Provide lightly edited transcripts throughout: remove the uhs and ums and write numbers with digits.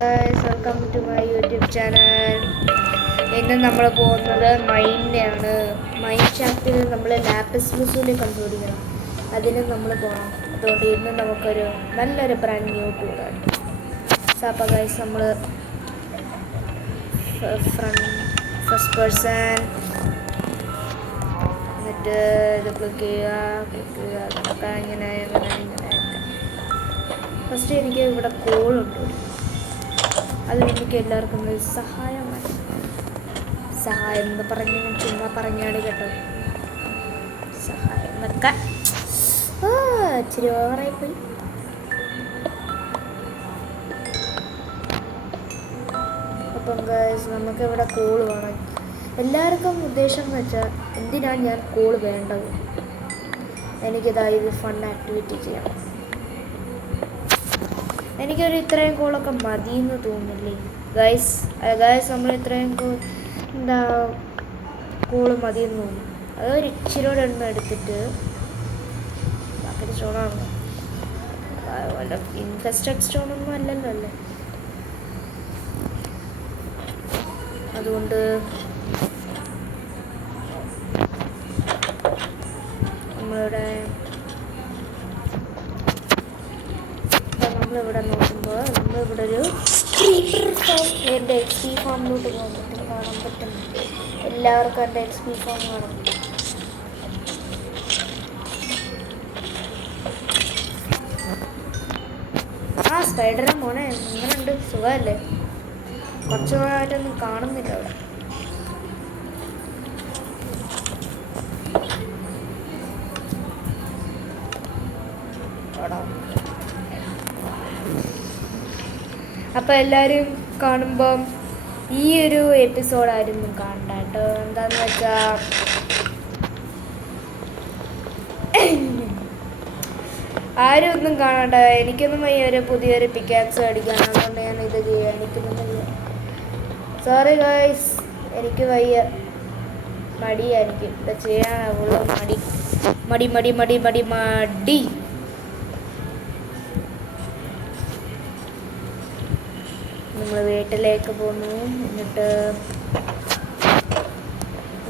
Guys, welcome to my YouTube channel. ഇന്ന് നമ്മൾ പോകുന്നത് മൈൻഡാണ്. മൈൻഡ് ഷാഫ്റ്റിൽ നമ്മൾ ലാപ്പിസ് ലസൂലി കണ്ടുപിടിക്കണം. അതിന് നമ്മൾ പോകണം. അതുകൊണ്ട് ഇന്ന് നമുക്കൊരു നല്ലൊരു ബ്രാൻഡ് ന്യൂ ടൂറാണ്. അപ്പോൾ ഗൈസ് നമ്മൾ ഫസ്റ്റ് പേഴ്സൺ എന്നിട്ട് ഇത് ക്ലിക്ക് ചെയ്യുക ഇങ്ങനെ ഫസ്റ്റ് എനിക്ക് ഇവിടെ കോളുണ്ട്. അത് എനിക്ക് എല്ലാവർക്കും ഒരു സഹായമാണ്. സഹായം എന്ന് പറഞ്ഞ് ഞാൻ ചുമ്മാ പറഞ്ഞാണ് കേട്ടോ. സഹായം എന്നൊക്കെ ഇച്ചിരി ഓവറായിപ്പോയി. അപ്പം ഗൈസ് നമുക്കിവിടെ കോള് വേണം. എല്ലാവർക്കും ഉദ്ദേശം എന്ന് വെച്ചാൽ എന്തിനാണ് ഞാൻ കോള് വേണ്ടത്, എനിക്കിതായത് ഫൺ ആക്ടിവിറ്റി ചെയ്യണം. എനിക്കൊരു ഇത്രയും കോളൊക്കെ മതിയെന്ന് തോന്നില്ലേ ഗൈസ്? നമ്മൾ ഇത്രയും എന്താ കോള് മതിയെന്ന് തോന്നി. അതൊരു ഇച്ചിരിയോടെ എണ്ണം എടുത്തിട്ട് ബാക്കി സ്റ്റോണാണ്. വല്ല ഇൻഫെസ്റ്റഡ് സ്റ്റോണൊന്നും അല്ലല്ലോ അല്ലേ. അതുകൊണ്ട് നമ്മളിവിടെ നോക്കുമ്പോൾ നമ്മളിവിടെ ഒരു എൻ്റെ എക്സ് പി ഫാമിലോട്ട് പോകാൻ പറ്റും. കാണാൻ പറ്റും എല്ലാവർക്കും എൻ്റെ എക്സ് പി ഫാം കാണാം. ആ സ്പൈഡറെ മോനെ എങ്ങനെയുണ്ട്? സുഖമല്ലേ? കുറച്ച് നാളായിട്ടൊന്നും കാണുന്നില്ല അവിടെ. അപ്പോൾ എല്ലാവരും കാണുമ്പം ഈ ഒരു എപ്പിസോഡായിരുന്നു കാണണ്ട കേട്ടോ. എന്താണെന്ന് വെച്ചാൽ ആരും ഒന്നും കാണണ്ട. എനിക്കൊന്നും വയ്യ പുതിയൊരു പിക്കാക്സ് അടിക്കാൻ. അതുകൊണ്ട് ഞാൻ ഇത് ചെയ്യാം. എനിക്കൊന്നും വയ്യ. സോറി ഗൈസ്, എനിക്ക് വയ്യ. മടിയായിരിക്കും ഇത് ചെയ്യാനുള്ള മടി മടി മടി മടി മടി മടി. നമ്മൾ വീട്ടിലേക്ക് പോന്നു. എന്നിട്ട്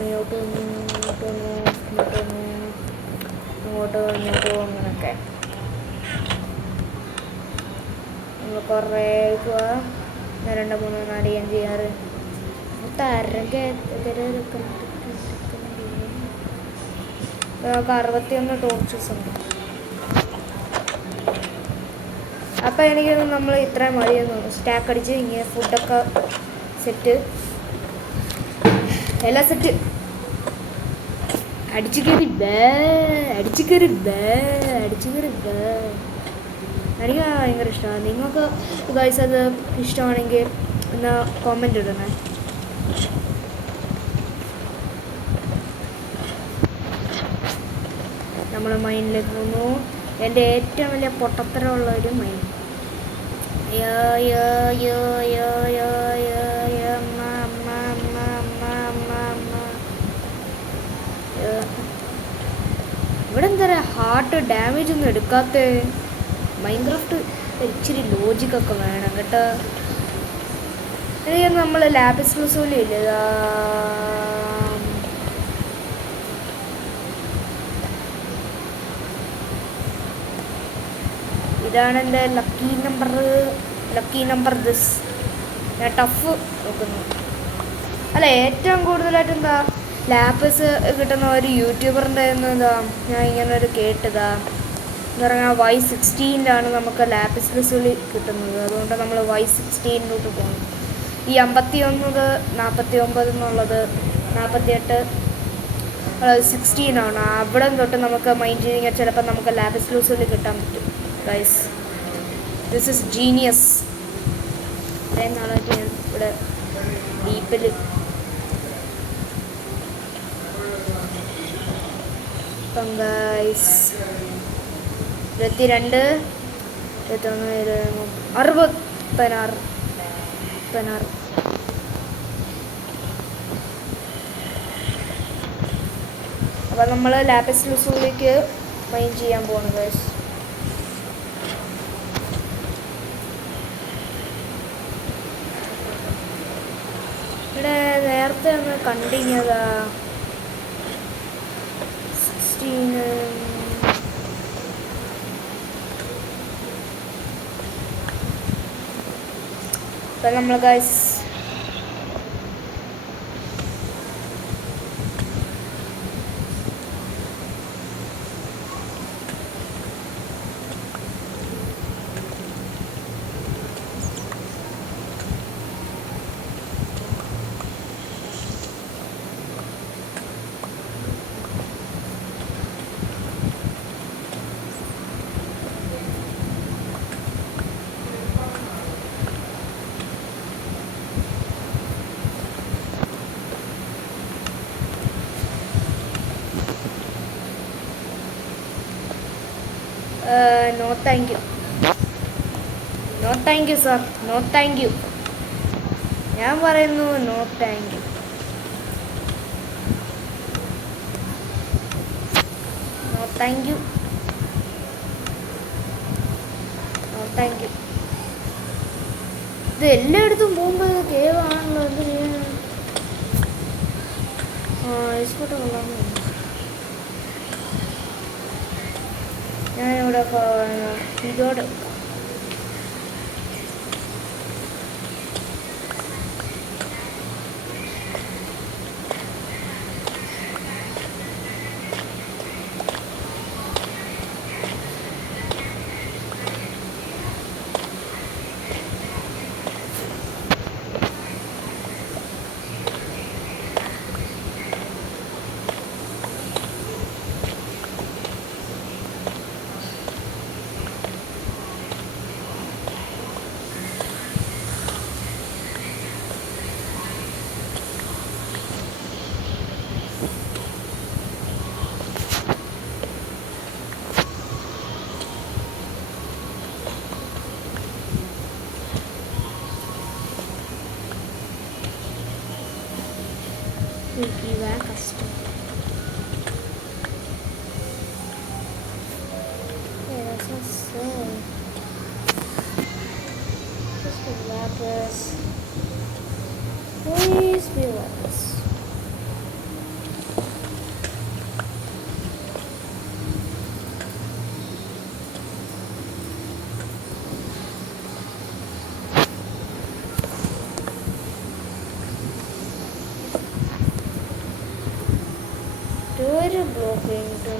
ഇങ്ങോട്ട് വന്നു, ഇങ്ങോട്ട് വന്നു, ഇങ്ങോട്ട് വന്നു, ഇങ്ങോട്ട് ഇങ്ങോട്ട് അങ്ങനൊക്കെ നമ്മൾ കുറേ 2 3 4 5 6 നമുക്ക് 61 ടോർച്ചസ് ഉണ്ട്. അപ്പോൾ എനിക്ക് നമ്മൾ ഇത്രയും മതിയെന്ന് തോന്നുന്നു. സ്റ്റാക്ക് അടിച്ച് ഇങ്ങനെ ഫുഡൊക്കെ സെറ്റ്, എല്ലാം സെറ്റ്. അടിച്ചു കയറി എനിക്ക് ഭയങ്കര ഇഷ്ടമാണ്. നിങ്ങൾക്ക് ഗൈസ് അത് ഇഷ്ടമാണെങ്കിൽ എന്നാൽ കോമെൻ്റ് ഇടണേ. നമ്മൾ മൈൻഡിലേക്ക് പോന്നു. എൻ്റെ ഏറ്റവും വലിയ പൊട്ടത്തരമുള്ള ഒരു മൈൻഡ്. ഇവിടെ എന്താ ഹാർട്ട് ഡാമേജ് ഒന്നും എടുക്കാത്ത മൈൻക്രാഫ്റ്റ് ഇച്ചിരി ലോജിക്കൊക്കെ വേണം കേട്ടോ. നമ്മൾ ലാപ്പിസ് ലസൂലി ഇല്ലേ, ഇതാണ് എൻ്റെ ലക്കി നമ്പർ ദിസ്. ഞാൻ ടഫ് നോക്കുന്നു. അല്ല, ഏറ്റവും കൂടുതലായിട്ട് എന്താ ലാപ്പിസ് കിട്ടുന്ന ഒരു യൂട്യൂബറിൻ്റെ എന്താ ഞാൻ ഇങ്ങനെ ഒരു കേട്ടതാ എന്ന് പറഞ്ഞാൽ Y16 നമുക്ക് ലാപ്പിസ് ലസൂലി കിട്ടുന്നത്. അതുകൊണ്ട് നമ്മൾ Y16 പോകണം. ഈ 51 49 എന്നുള്ളത് 48 16 അവിടെ തൊട്ട് നമുക്ക് മൈൻഡ് ചെയ്ത് ചിലപ്പോൾ നമുക്ക് ലാപ്പിസ് ലസൂലി കിട്ടാൻ പറ്റും. Guys, this is genius. ഇത്രയും നാളായിട്ട് ഞാൻ ഇവിടെ ഡീപ്പിൽ ഇപ്പം ഗൈസ് 22 21 16 16. അപ്പം നമ്മൾ ലാപ്പിസ് ലസൂലിക്ക് മൈൻഡ് ചെയ്യാൻ പോകണം ഗൈസ്. നേരത്തെ ഒന്ന് കണ്ടിന്യൂതാ 16 ഇപ്പം നമ്മൾ guys no thank you, no thank you sir, no thank you. ഞാൻ പറയുന്നു no thank you. No thank you, no thank you. ഇത് എല്ലായിടത്തും പോകുമ്പോൾ കേവാണല്ലോ, എന്ത് ചെയ്യാൻ? ഐസ്പോട്ട് കൊള്ളാമോ? ഞാനിവിടെ ഇതോടെ ഇവ കഷ്ടം. Please be with us. ഒരു ബ്ലോക്ക് കഴിഞ്ഞിട്ട്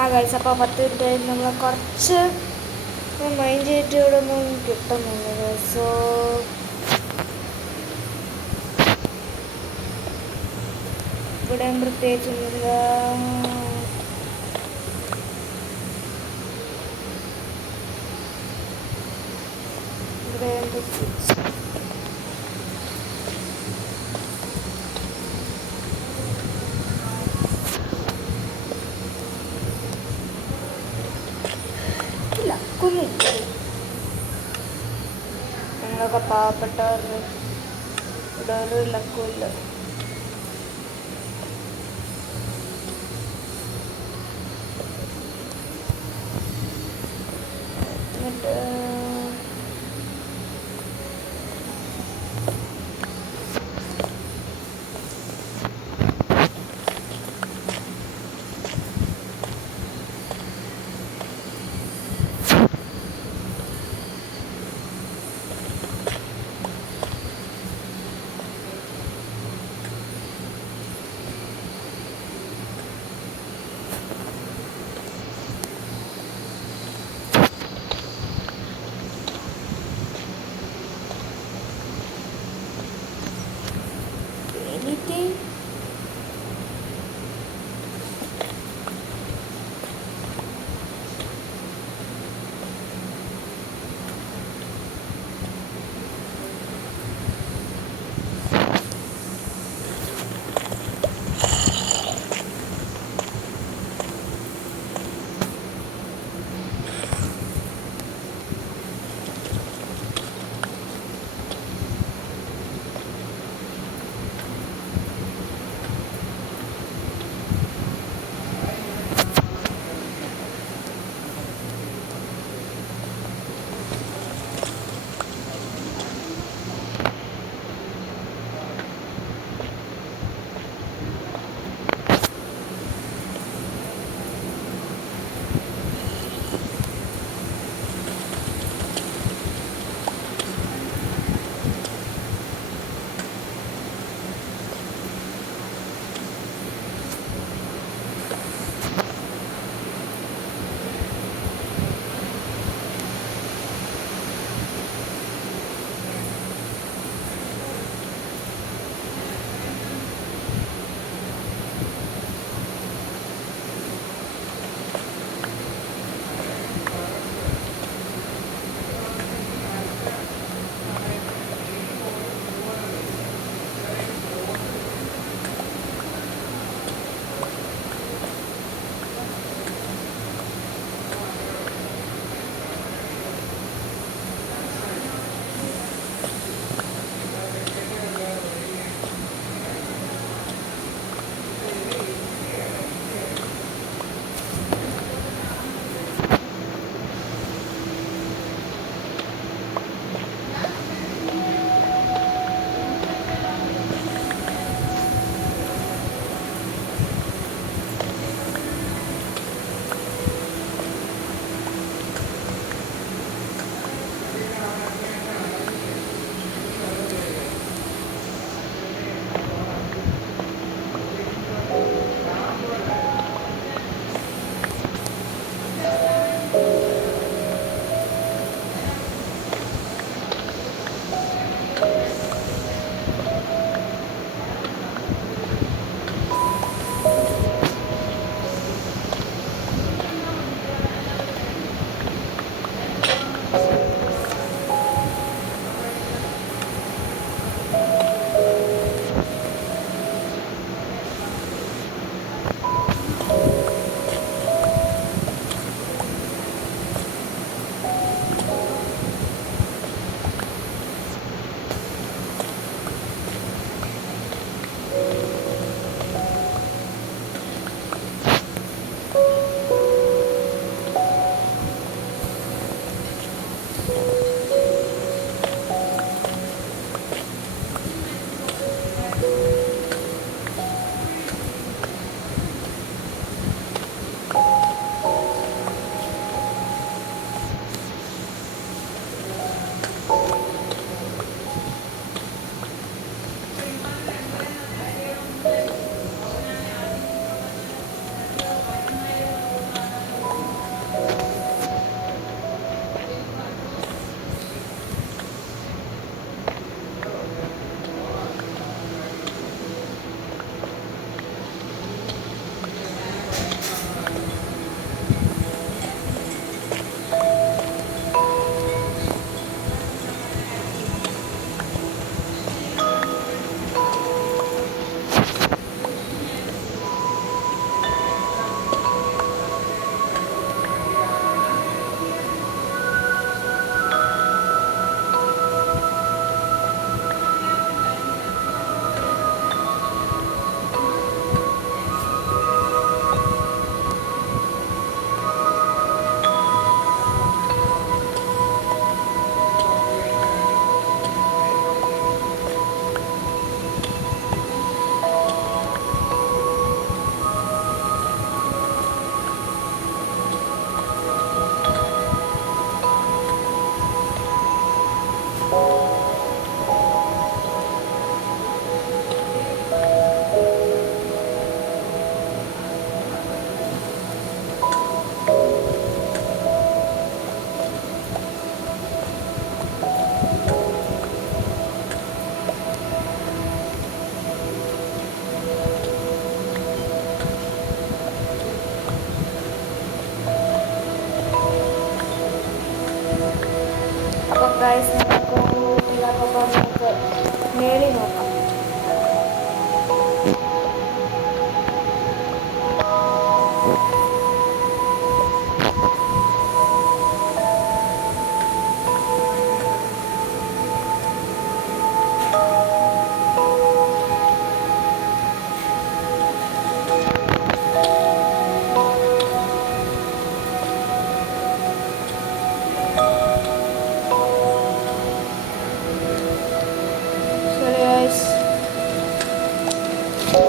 ആ ഗൈസ് അപ്പോൾ 10 മിനിറ്റ് നമ്മൾ കുറച്ച് മൈൻഡ് ചെയ്തിട്ട് ഇവിടെ ഒന്നും കിട്ടുന്നില്ല. സോ ഇവിടെ പ്രത്യേകിച്ചൊന്നുമില്ല. ഇവിടെ ലക്കൊന്നുമില്ല. ഞങ്ങളൊക്കെ പാവപ്പെട്ടവരുടെ ഇവിടെ ഒരു ലക്കുമില്ല. എന്നിട്ട് anything.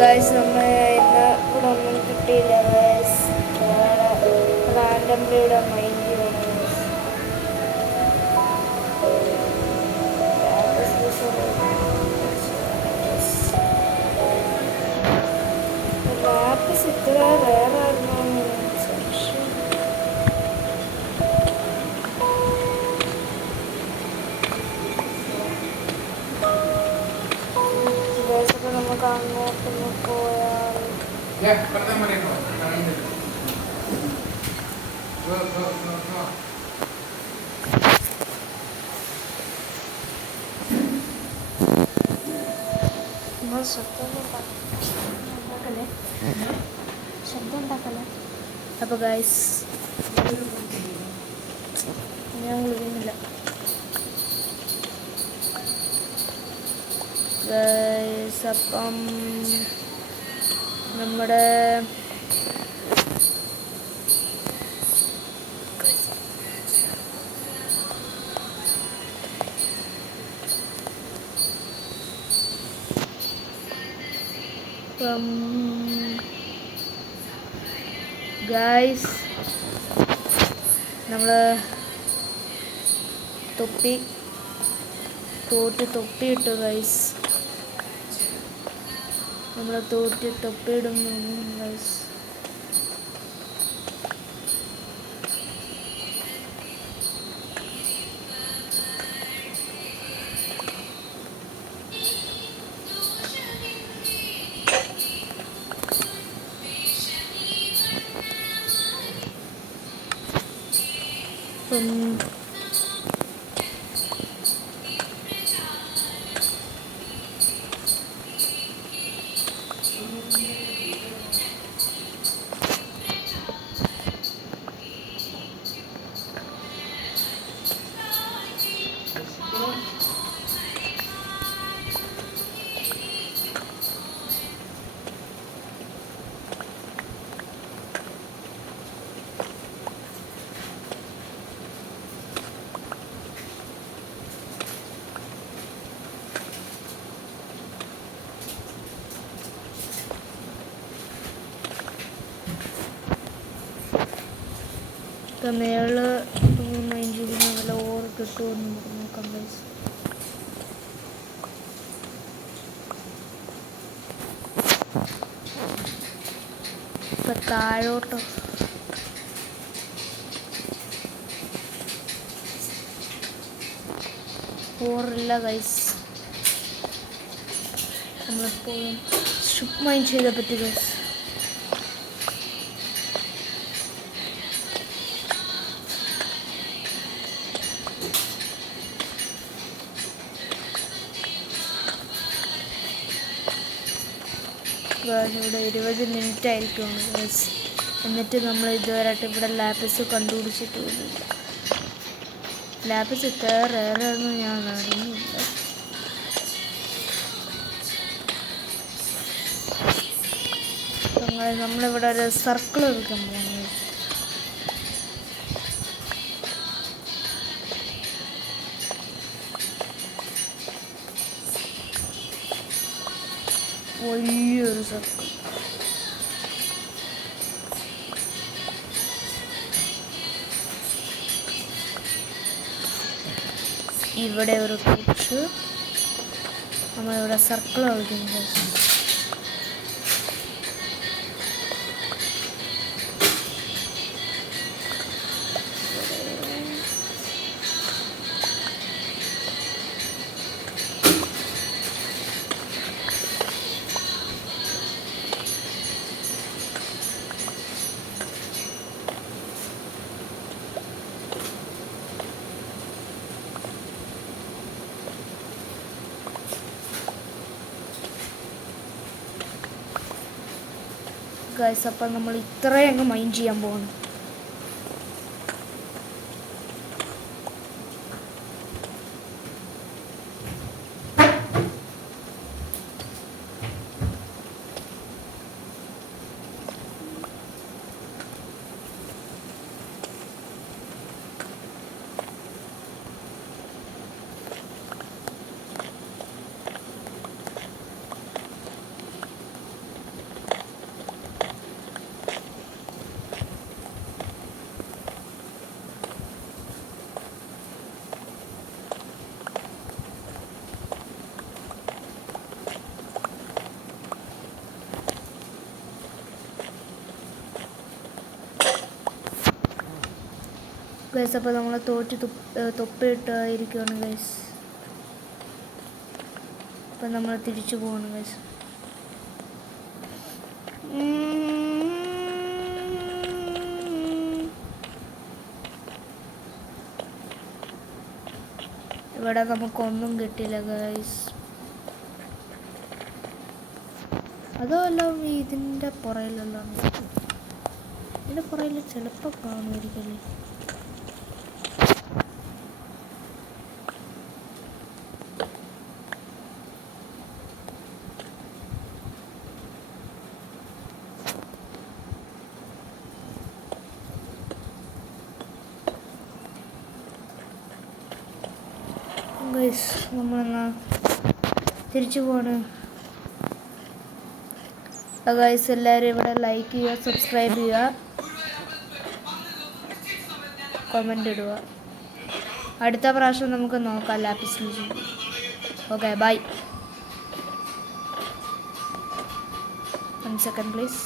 ഗൈസ് നമ്മൾ ഇന്ന് ഇവിടെ ഒന്നും കിട്ടിയില്ല ഗൈസ്. റാൻഡംലി ഇവിടെ മൈൻഡ് ചെയ്യണം. ലാപ്സ് ഇത്ര വേറായിരുന്നു സംശയം. ഗൈസൊക്കെ നമുക്ക് അങ്ങോട്ടൊന്ന് പോയാൽ ശബ്ദം ഉണ്ടാക്കല്ലേ. അപ്പോൾ ഗൈസ് ഞാൻ വിളിക്കുന്നില്ല ഗൈസ്. അപ്പം നമ്മുടെ ഗൈസ് നമ്മൾ തൊപ്പി ഇട്ടു ഗൈസ്. നമ്മൾ തൊപ്പി ഇടുന്നു ഗൈസ്. മേള് മൈൻഡ് ചെയ്യുന്ന നല്ല ഓർ കിട്ടുമെന്ന് നമുക്ക് നോക്കാം ഗൈസ്. ഇപ്പം താഴോട്ട് ഓറില്ല ഗൈസ്. നമ്മളെപ്പോഴും സ്ട്രിപ്പ് മൈൻഡ് ചെയ്താൽ പറ്റി ഗൈസ്. ഇവിടെ 20 മിനിറ്റ് ആയിരിക്കും ഗൈസ്. എന്നിട്ട് നമ്മൾ ഇതുവരെയായിട്ട് ഇവിടെ ലാപ്പിസ് കണ്ടുപിടിച്ചിട്ട് പോലുമില്ല. ലാപ്പിസ് ഇത്ര റേറാണെന്ന് ഞാൻ അറിയുന്നില്ല. നമ്മളിവിടെ ഒരു സർക്കിൾ എടുക്കാൻ പോകുന്നു. വലിയൊരു സർക്കിൾ. ഇവിടെ ഒരു ടൂച്ച്. നമ്മളിവിടെ സർക്കിൾ കളിക്കുന്നു. ഗൈസ് അപ്പം നമ്മൾ ഇത്രയും അങ്ങ് മൈൻഡ് ചെയ്യാൻ പോകണം. ഗൈസ്. അപ്പോൾ നമ്മൾ തൊപ്പിട്ടായിരിക്കുകയാണ് ഗൈസ്. അപ്പം നമ്മൾ തിരിച്ചു പോകണം ഗൈസ്. ഇവിടെ നമുക്കൊന്നും കിട്ടില്ല ഗൈസ്. അതെല്ലാം ഇതിൻ്റെ പുറയിലെല്ലാം ഇതിൻ്റെ പുറയിൽ ചിലപ്പോൾ കാണുമായിരിക്കല്ലേ. ഗൈസ് നമ്മളെന്നാ തിരിച്ചു പോവാണ്. ഗൈസ് എല്ലാവരും ഇവിടെ ലൈക്ക് ചെയ്യുക, സബ്സ്ക്രൈബ് ചെയ്യുക, കമൻ്റ് ഇടുക. അടുത്ത പ്രാവശ്യം നമുക്ക് നോക്കാം lapis Lucy. Okay bye. 1 second please.